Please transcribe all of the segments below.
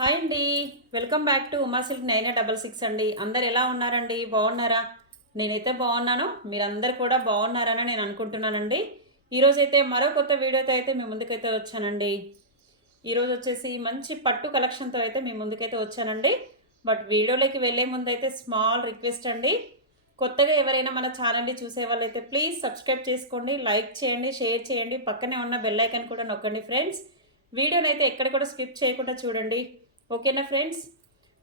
Hi అండి. Welcome back to Uma silk 9866 అండి. అందరు ఎలా ఉన్నారండి? బాగున్నారా? నేనైతే బాగున్నాను. మీరందరు కూడా బాగున్నారని నేను అనుకుంటున్నానండి. ఈరోజైతే మరో కొత్త వీడియోతో అయితే మీ ముందుకైతే వచ్చానండి. ఈరోజు వచ్చేసి మంచి పట్టు కలెక్షన్తో అయితే మీ ముందుకైతే వచ్చానండి. బట్ వీడియోలోకి వెళ్ళే ముందు అయితే స్మాల్ రిక్వెస్ట్ అండి. కొత్తగా ఎవరైనా మన ఛానల్ని చూసే వాళ్ళైతే ప్లీజ్ సబ్స్క్రైబ్ చేసుకోండి, లైక్ చేయండి, షేర్ చేయండి, పక్కనే ఉన్న బెల్ ఐకాన్ కూడా నొక్కండి ఫ్రెండ్స్. వీడియోని అయితే ఎక్కడ కూడా స్కిప్ చేయకుండా చూడండి. ఓకేనా ఫ్రెండ్స్.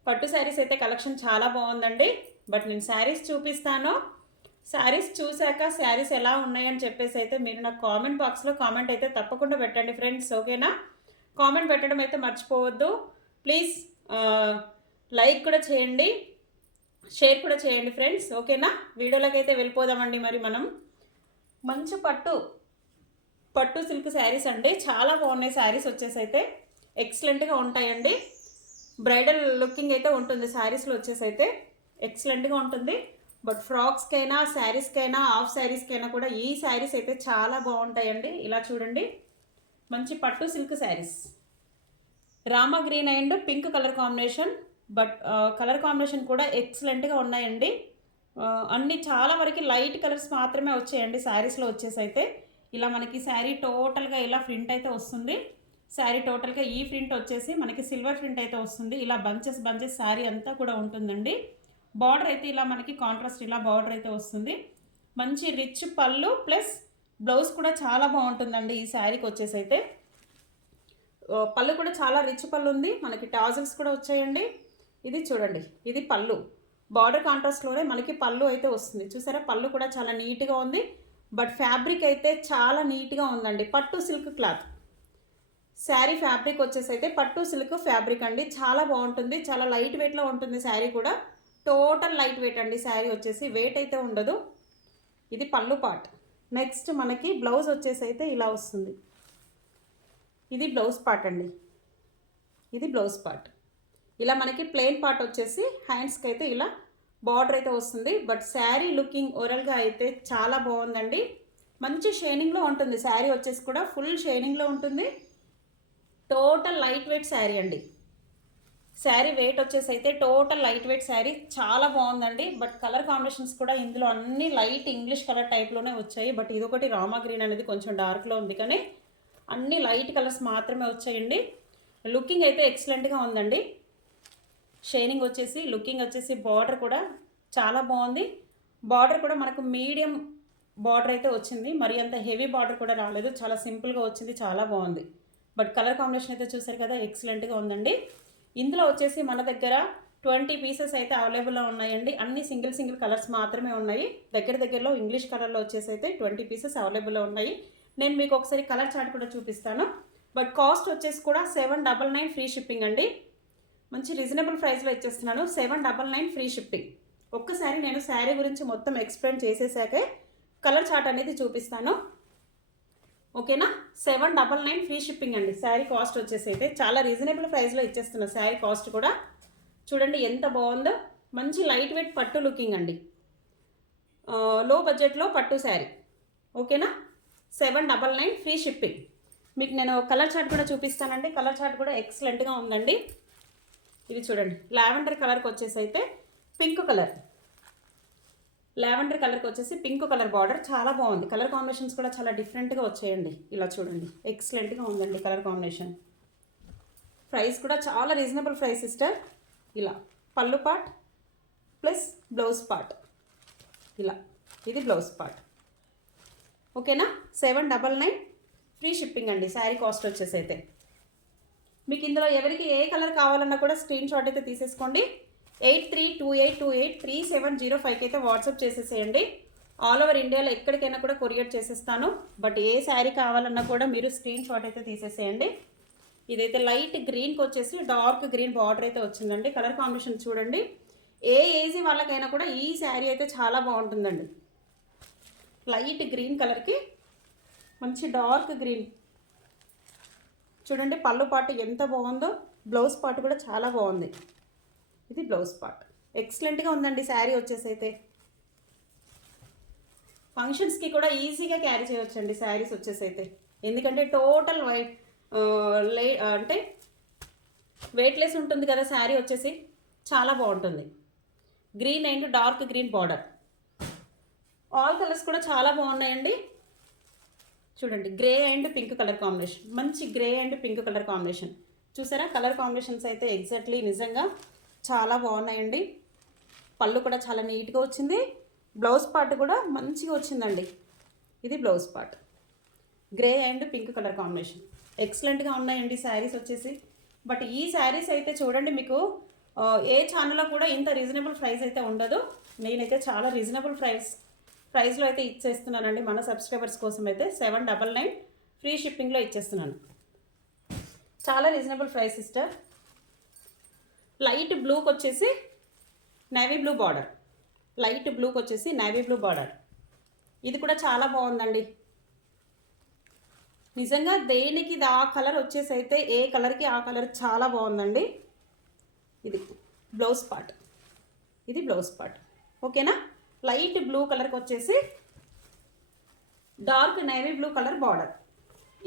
పట్టు శారీస్ అయితే కలెక్షన్ చాలా బాగుందండి. బట్ నేను శారీస్ చూపిస్తాను. శారీస్ చూశాక శారీస్ ఎలా ఉన్నాయని చెప్పేసి అయితే మీరు నాకు కామెంట్ బాక్స్లో కామెంట్ అయితే తప్పకుండా పెట్టండి ఫ్రెండ్స్. ఓకేనా. కామెంట్ పెట్టడం అయితే మర్చిపోవద్దు ప్లీజ్. లైక్ కూడా చేయండి, షేర్ కూడా చేయండి ఫ్రెండ్స్. ఓకేనా. వీడియోలోకి అయితే వెళ్ళిపోదామండి. మరి మనం మంచి పట్టు సిల్క్ శారీస్ అండి. చాలా బాగున్నాయి శారీస్ వచ్చేసి అయితే ఎక్సలెంట్గా ఉంటాయండి. బ్రైడల్ లుకింగ్ అయితే ఉంటుంది శారీస్లో వచ్చేసి అయితే ఎక్సలెంట్గా ఉంటుంది. బట్ ఫ్రాక్స్కైనా శారీస్కైనా హాఫ్ శారీస్కైనా కూడా ఈ శారీస్ అయితే చాలా బాగుంటాయండి. ఇలా చూడండి, మంచి పట్టు silk saris, Rama green and pink colour combination. But colour combination కూడా ఎక్సలెంట్గా ఉన్నాయండి. అన్నీ చాలా వరకు లైట్ కలర్స్ మాత్రమే వచ్చాయండి శారీస్లో వచ్చేసి అయితే. ఇలా మనకి శారీ టోటల్గా ఇలా ప్రింట్ అయితే వస్తుంది. శారీ టోటల్గా ఈ ప్రింట్ వచ్చేసి మనకి సిల్వర్ ప్రింట్ అయితే వస్తుంది. ఇలా బంచెస్ శారీ అంతా కూడా ఉంటుందండి. బార్డర్ అయితే ఇలా మనకి కాంట్రాస్ట్ ఇలా బార్డర్ అయితే వస్తుంది. మంచి రిచ్ పళ్ళు ప్లస్ బ్లౌజ్ కూడా చాలా బాగుంటుందండి ఈ శారీకి వచ్చేసి అయితే. పళ్ళు కూడా చాలా రిచ్ పళ్ళు ఉంది. మనకి టాజల్స్ కూడా వచ్చాయండి. ఇది చూడండి, ఇది పళ్ళు. బార్డర్ కాంట్రాస్ట్లోనే మనకి పళ్ళు అయితే వస్తుంది. చూసారా, పళ్ళు కూడా చాలా నీట్గా ఉంది. బట్ ఫ్యాబ్రిక్ అయితే చాలా నీట్గా ఉందండి. పట్టు సిల్క్ క్లాత్ శారీ ఫ్యాబ్రిక్ వచ్చేసి అయితే పట్టు సిల్క్ ఫ్యాబ్రిక్ అండి. చాలా బాగుంటుంది, చాలా లైట్ వెయిట్లో ఉంటుంది శారీ కూడా. టోటల్ లైట్ వెయిట్ అండి శారీ వచ్చేసి, వెయిట్ అయితే ఉండదు. ఇది పళ్ళు పార్ట్. నెక్స్ట్ మనకి బ్లౌజ్ వచ్చేసి అయితే ఇలా వస్తుంది. ఇది బ్లౌజ్ పార్ట్ అండి. ఇది బ్లౌజ్ పార్ట్. ఇలా మనకి ప్లెయిన్ పార్ట్ వచ్చేసి హ్యాండ్స్కి అయితే ఇలా బార్డర్ అయితే వస్తుంది. బట్ శారీ లుకింగ్ ఓవరాల్గా అయితే చాలా బాగుందండి. మంచి షైనింగ్లో ఉంటుంది శారీ వచ్చేసి కూడా, ఫుల్ షైనింగ్లో ఉంటుంది. టోటల్ లైట్ వెయిట్ శారీ అండి. శారీ వెయిట్ వచ్చేసి అయితే టోటల్ లైట్ వెయిట్ శారీ, చాలా బాగుందండి. బట్ కలర్ కాంబినేషన్స్ కూడా ఇందులో అన్ని లైట్ ఇంగ్లీష్ కలర్ టైప్లోనే వచ్చాయి. బట్ ఇదొకటి రామా గ్రీన్ అనేది కొంచెం డార్క్లో ఉంది, కానీ అన్ని లైట్ కలర్స్ మాత్రమే వచ్చాయండి. లుకింగ్ అయితే ఎక్సలెంట్గా ఉందండి. షైనింగ్ వచ్చేసి, లుకింగ్ వచ్చేసి, బార్డర్ కూడా చాలా బాగుంది. బార్డర్ కూడా మనకు మీడియం బార్డర్ అయితే వచ్చింది, మరి అంత హెవీ బార్డర్ కూడా రాలేదు, చాలా సింపుల్గా వచ్చింది, చాలా బాగుంది. బట్ కలర్ కాంబినేషన్ అయితే చూసారు కదా, ఎక్సలెంట్గా ఉందండి. ఇందులో వచ్చేసి మన దగ్గర 20 పీసెస్ అయితే అవైలబుల్లో ఉన్నాయండి. అన్ని సింగిల్ కలర్స్ మాత్రమే ఉన్నాయి. దగ్గరలో ఇంగ్లీష్ కలర్లో వచ్చేసి అయితే 20 పీసెస్ అవైలబుల్లో ఉన్నాయి. నేను మీకు ఒకసారి కలర్ చార్ట్ కూడా చూపిస్తాను. బట్ కాస్ట్ వచ్చేసి కూడా 799 ఫ్రీ షిప్పింగ్ అండి. మంచి రీజనబుల్ ప్రైస్లో ఇచ్చేస్తున్నాను. 799 ఫ్రీ షిప్పింగ్. ఒక్కసారి నేను శారీ గురించి మొత్తం ఎక్స్ప్లెయిన్ చేసేసాకే కలర్ చార్ట్ అనేది చూపిస్తాను. ఓకేనా. 799 ఫ్రీ షిప్పింగ్ అండి. శారీ కాస్ట్ వచ్చేసి అయితే చాలా రీజనబుల్ ప్రైస్లో ఇచ్చేస్తున్న శారీ కాస్ట్ కూడా. చూడండి ఎంత బాగుందో, మంచి లైట్ వెయిట్ పట్టు లుకింగ్ అండి. లో బడ్జెట్లో పట్టు శారీ. ఓకేనా. 799 ఫ్రీ షిప్పింగ్. మీకు నేను కలర్ చార్ట్ కూడా చూపిస్తానండి. కలర్ చార్ట్ కూడా ఎక్సలెంట్గా ఉందండి. ఇది చూడండి, లావెండర్ కలర్కి వచ్చేసి అయితే పింక్ కలర్, లావెండర్ కలర్కి వచ్చేసి పింక్ కలర్ బార్డర్, చాలా బాగుంది. కలర్ కాంబినేషన్స్ కూడా చాలా డిఫరెంట్గా వచ్చాయండి. ఇలా చూడండి, ఎక్సలెంట్గా ఉందండి కలర్ కాంబినేషన్. ప్రైస్ కూడా చాలా రీజనబుల్ ప్రైస్ సిస్టర్. ఇలా పళ్ళు పార్ట్ ప్లస్ బ్లౌజ్ పార్ట్, ఇలా ఇది బ్లౌజ్ పార్ట్. ఓకేనా. 799 ఫ్రీ షిప్పింగ్ అండి. శారీ కాస్ట్ వచ్చేసి అయితే మీకు ఇందులో ఎవరికి ఏ కలర్ కావాలన్నా కూడా స్క్రీన్ షాట్ అయితే తీసేసుకోండి. 8328283705కి అయితే వాట్సాప్ చేసేసేయండి. ఆల్ ఓవర్ ఇండియాలో ఎక్కడికైనా కూడా కొరియర్ చేసేస్తాను. బట్ ఏ శారీ కావాలన్నా కూడా మీరు స్క్రీన్ షాట్ అయితే తీసేసేయండి. ఇదైతే లైట్ గ్రీన్కి వచ్చేసి డార్క్ గ్రీన్ బార్డర్ అయితే వచ్చిందండి. కలర్ కాంబినేషన్ చూడండి, ఏ ఏజ్ వాళ్ళకైనా కూడా ఈ శారీ అయితే చాలా బాగుంటుందండి. లైట్ గ్రీన్ కలర్కి మంచి డార్క్ గ్రీన్. చూడండి పళ్ళు పాటు ఎంత బాగుందో, బ్లౌజ్ పాటు కూడా చాలా బాగుంది. ఇది బ్లౌజ్ పార్ట్. ఎక్సలెంట్గా ఉందండి శారీ వచ్చేసి అయితే. ఫంక్షన్స్కి కూడా ఈజీగా క్యారీ చేయవచ్చండి శారీస్ వచ్చేసి అయితే. ఎందుకంటే టోటల్ వైట్ అంటే వెయిట్లెస్ ఉంటుంది కదా శారీ వచ్చేసి, చాలా బాగుంటుంది. Green and dark green border. All colours కూడా చాలా బాగున్నాయండి. చూడండి, grey and pink colour combination, మంచి grey and pink colour combination. చూసారా, కలర్ కాంబినేషన్స్ అయితే ఎగ్జాక్ట్లీ నిజంగా చాలా బాగున్నాయండి. పళ్ళు కూడా చాలా నీట్గా వచ్చింది. బ్లౌజ్ పార్ట్ కూడా మంచిగా వచ్చిందండి. ఇది blouse part, grey and pink colour combination. ఎక్సలెంట్గా ఉన్నాయండి శారీస్ వచ్చేసి. బట్ ఈ శారీస్ అయితే చూడండి, మీకు ఏ ఛానల్లో కూడా ఇంత రీజనబుల్ ప్రైస్ అయితే ఉండదు. నేనైతే చాలా రీజనబుల్ ప్రైస్లో అయితే ఇచ్చేస్తున్నానండి మన సబ్స్క్రైబర్స్ కోసం. అయితే 799 ఫ్రీ షిప్పింగ్లో ఇచ్చేస్తున్నాను. చాలా రీజనబుల్ ప్రైస్ సిస్టర్. లైట్ బ్లూకి వచ్చేసి నేవీ బ్లూ బార్డర్, లైట్ బ్లూకి వచ్చేసి నేవీ బ్లూ బార్డర్. ఇది కూడా చాలా బాగుందండి నిజంగా. దేనికి ఆ కలర్ వచ్చేసి అయితే ఏ కలర్కి ఆ కలర్ చాలా బాగుందండి. ఇది బ్లౌజ్ పార్ట్, ఇది బ్లౌజ్ పార్ట్. ఓకేనా. లైట్ బ్లూ కలర్కి వచ్చేసి dark navy blue colour border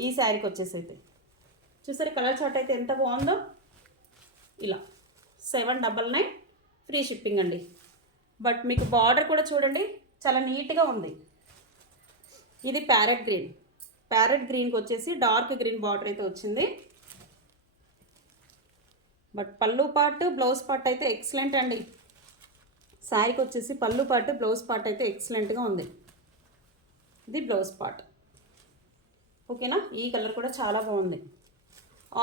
ఈ శారీకి వచ్చేసి అయితే. చూసారు కలర్ చార్ట్ అయితే ఎంత బాగుందో. ఇలా 799 ఫ్రీ షిప్పింగ్ అండి. బట్ మీకు బార్డర్ కూడా చూడండి చాలా నీట్గా ఉంది. ఇది ప్యారెట్ గ్రీన్, ప్యారెట్ గ్రీన్కి వచ్చేసి డార్క్ గ్రీన్ బార్డర్ అయితే వచ్చింది. బట్ పళ్ళు పార్ట్ బ్లౌజ్ పార్ట్ అయితే ఎక్సలెంట్ అండి. శారీకి వచ్చేసి పళ్ళు పార్ట్ బ్లౌజ్ పార్ట్ అయితే ఎక్సలెంట్గా ఉంది. ఇది బ్లౌజ్ పార్ట్. ఓకేనా. ఈ కలర్ కూడా చాలా బాగుంది.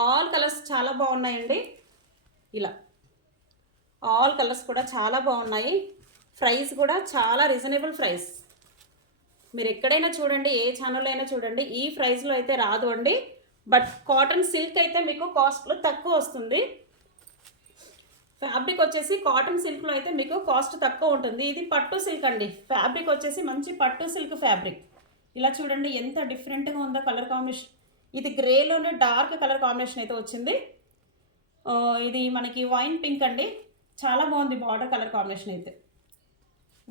ఆల్ కలర్స్ చాలా బాగున్నాయండి. ఇలా ఆల్ కలర్స్ కూడా చాలా బాగున్నాయి. ప్రైస్ కూడా చాలా రీజనబుల్ ప్రైస్. మీరు ఎక్కడైనా చూడండి, ఏ ఛానల్లో అయినా చూడండి, ఈ ప్రైస్లో అయితే రాదు అండి. బట్ కాటన్ సిల్క్ అయితే మీకు కాస్ట్లో తక్కువ వస్తుంది. ఫ్యాబ్రిక్ వచ్చేసి కాటన్ సిల్క్లో అయితే మీకు కాస్ట్ తక్కువ ఉంటుంది. ఇది పట్టు సిల్క్ అండి. ఫ్యాబ్రిక్ వచ్చేసి మంచి పట్టు సిల్క్ ఫ్యాబ్రిక్. ఇలా చూడండి ఎంత డిఫరెంట్గా ఉందో కలర్ కాంబినేషన్. ఇది గ్రేలోనే డార్క్ కలర్ కాంబినేషన్ అయితే వచ్చింది. ఇది మనకి వైన్ పింక్ అండి. చాలా బాగుంది బార్డర్ కలర్ కాంబినేషన్ అయితే,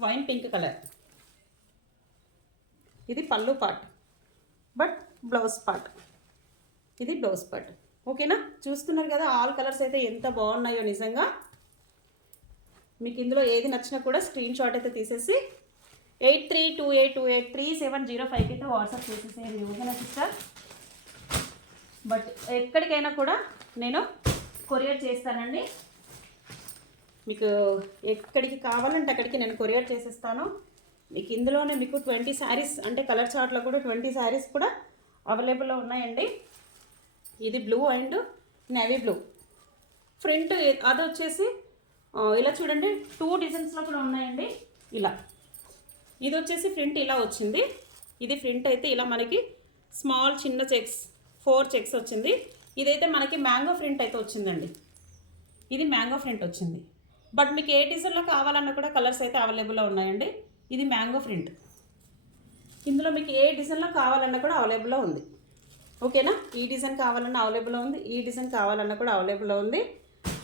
వైన్ పింక్ కలర్. ఇది పళ్ళు పార్ట్, బట్ బ్లౌజ్ పార్ట్. ఇది బ్లౌజ్ పార్ట్. ఓకేనా. చూస్తున్నారు కదా ఆల్ కలర్స్ అయితే ఎంత బాగున్నాయో నిజంగా. మీకు ఇందులో ఏది నచ్చినా కూడా స్క్రీన్ షాట్ అయితే తీసేసి 8328283705 అయితే వాట్సాప్ చేసేసేయండి. ఓకేనా సిస్టర్. బట్ ఎక్కడికైనా కూడా నేను కొరియర్ చేస్తానండి. మీకు ఎక్కడికి కావాలంటే అక్కడికి నేను కొరియర్ చేసేస్తాను. మీకు ఇందులోనే మీకు 20 శారీస్ అంటే కలర్ చార్ట్లో కూడా 20 శారీస్ కూడా అవైలబుల్లో ఉన్నాయండి. ఇది blue and navy blue front. అది వచ్చేసి ఇలా చూడండి 2 డిజైన్స్లో కూడా ఉన్నాయండి. ఇలా ఇది వచ్చేసి ఫ్రంట్ ఇలా వచ్చింది. ఇది ఫ్రంట్ అయితే ఇలా మనకి స్మాల్ చిన్న చెక్స్ 4 చెక్స్ వచ్చింది. ఇదైతే మనకి మ్యాంగో ప్రింట్ అయితే వచ్చిందండి. ఇది మ్యాంగో ప్రింట్ వచ్చింది. బట్ మీకు ఏ డిజైన్లో కావాలన్నా కూడా కలర్స్ అయితే అవైలబుల్లో ఉన్నాయండి. ఇది మ్యాంగో ప్రింట్. ఇందులో మీకు ఏ డిజైన్లో కావాలన్నా కూడా అవైలబుల్లో ఉంది. ఓకేనా. ఈ డిజైన్ కావాలన్నా అవైలబుల్లో ఉంది, ఈ డిజైన్ కావాలన్నా కూడా అవైలబుల్లో ఉంది.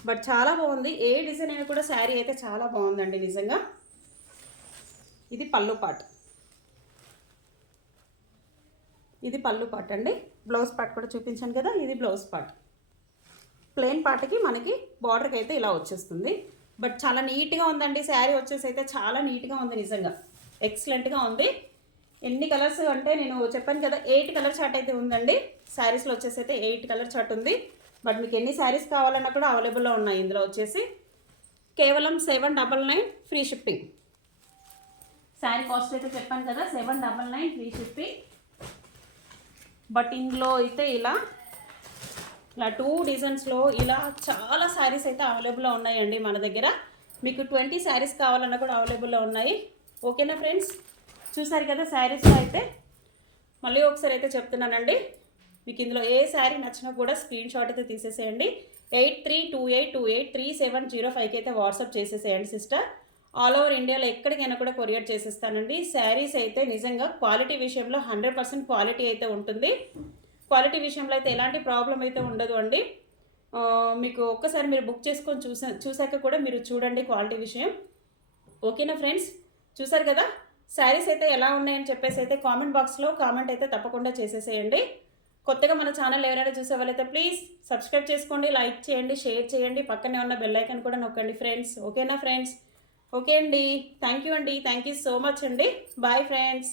బట్ చాలా బాగుంది. ఏ డిజైన్ అయినా కూడా శారీ అయితే చాలా బాగుందండి నిజంగా. ఇది పళ్ళు పార్ట్, ఇది పళ్ళు పార్ట్ అండి. బ్లౌజ్ పార్ట్ కూడా చూపించాను కదా, ఇది బ్లౌజ్ పార్ట్. ప్లెయిన్ పార్ట్కి మనకి బార్డర్కి అయితే ఇలా వచ్చేస్తుంది. బట్ చాలా నీట్గా ఉందండి శారీ వచ్చేసి అయితే చాలా నీట్గా ఉంది నిజంగా. ఎక్సలెంట్గా ఉంది. ఎన్ని కలర్స్ అంటే నేను చెప్పాను కదా 8 కలర్ చార్ట్ అయితే ఉందండి. శారీస్లో వచ్చేసి అయితే 8 కలర్ చార్ట్ ఉంది. బట్ మీకు ఎన్ని శారీస్ కావాలన్నా కూడా అవైలబుల్లో ఉన్నాయి. ఇందులో వచ్చేసి కేవలం 799 ఫ్రీ షిప్పింగ్. శారీ కాస్ట్ అయితే చెప్పాను కదా 799 ఫ్రీ షిప్పింగ్. బట్ ఇందులో అయితే ఇలా 2 డిజైన్స్లో ఇలా చాలా శారీస్ అయితే అవైలబుల్లో ఉన్నాయండి మన దగ్గర. మీకు 20 శారీస్ కావాలన్నా కూడా అవైలబుల్లో ఉన్నాయి. ఓకేనా ఫ్రెండ్స్. చూసారు కదా శారీస్లో అయితే మళ్ళీ ఒకసారి అయితే చెప్తున్నానండి. మీకు ఇందులో ఏ శారీ నచ్చినా కూడా స్క్రీన్ షాట్ అయితే తీసేసేయండి. 8328283705 అయితే వాట్సాప్ చేసేసేయండి సిస్టర్. ఆల్ ఓవర్ ఇండియాలో ఎక్కడికైనా కూడా కొరియర్ చేసేస్తానండి. శారీస్ అయితే నిజంగా క్వాలిటీ విషయంలో 100% క్వాలిటీ అయితే ఉంటుంది. క్వాలిటీ విషయంలో అయితే ఎలాంటి ప్రాబ్లం అయితే ఉండదు అండి. మీకు ఒక్కసారి మీరు బుక్ చేసుకొని చూసాక కూడా మీరు చూడండి క్వాలిటీ విషయం. ఓకేనా ఫ్రెండ్స్. చూసారు కదా శారీస్ అయితే ఎలా ఉన్నాయని చెప్పేసి అయితే కామెంట్ బాక్స్లో కామెంట్ అయితే తప్పకుండా చేసేసేయండి. కొత్తగా మన ఛానల్ ఎవరైనా చూసే వాళ్ళైతే ప్లీజ్ సబ్స్క్రైబ్ చేసుకోండి, లైక్ చేయండి, షేర్ చేయండి, పక్కనే ఉన్న బెల్ ఐకాన్ కూడా నొక్కండి ఫ్రెండ్స్. ఓకేనా ఫ్రెండ్స్? ఓకే అండి, థ్యాంక్ యూ సో మచ్ అండి. Bye friends.